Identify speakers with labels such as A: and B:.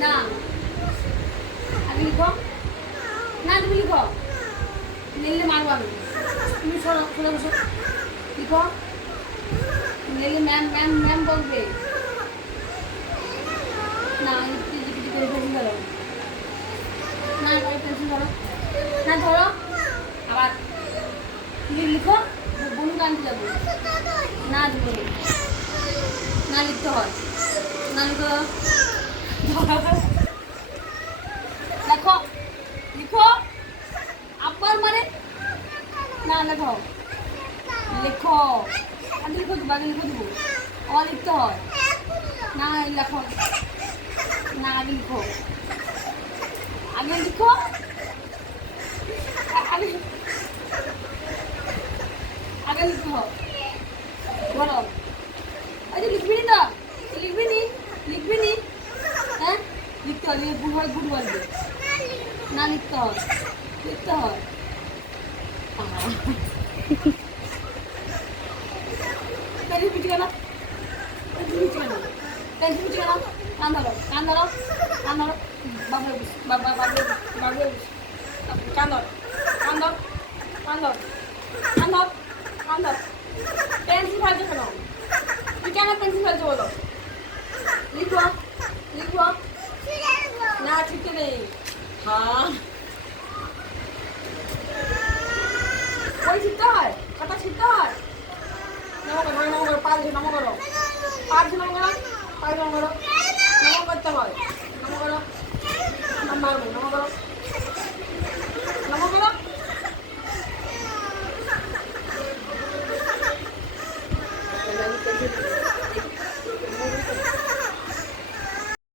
A: না। আগে লিখো। না, তুমি লিখো। লিখলে মারবো আমি তুমি সরো, সরে, বসো। লিখো। লিখলে ম্যাম ম্যাম ম্যাম বলবে। না পেন্সিল ধরো। না করে পেন্সিল ধরো। না, ধরো। আবার তুমি লিখো, বনু আনতে যাব। না দিব না, লিখতে হয়। না, লিখো। লেখো লিখো। আব্বার মানে? না লেখো লেখো। আগে লিখো দিব আগে লিখো দিব। আবার লিখতে হয়। না লেখো। না আগে লিখো। আগে লিখো। আগে আগে বলো তো লিখবি নি লিখবি নি হ্যাঁ লিখতে হয় লিখে গুড হয় গুড বলবে। না লিখতে হয় লিখতে হয় পেন্সিল পিছিয়ে গেল পেন্সিল পিছিয়ে গেল পেন্সিল পিছিয়ে গেল কান ধরো কান ধরো কান ধরো। বাবু বাবা বাবু হ্যাঁ ওই ছিটতে হয় খাতা ছিটতে হয় নমো করো নমো করো পাঁচ নমো করো। পাঁচ নমো করো পাঁচ নমো করো। নমো করতে হয়।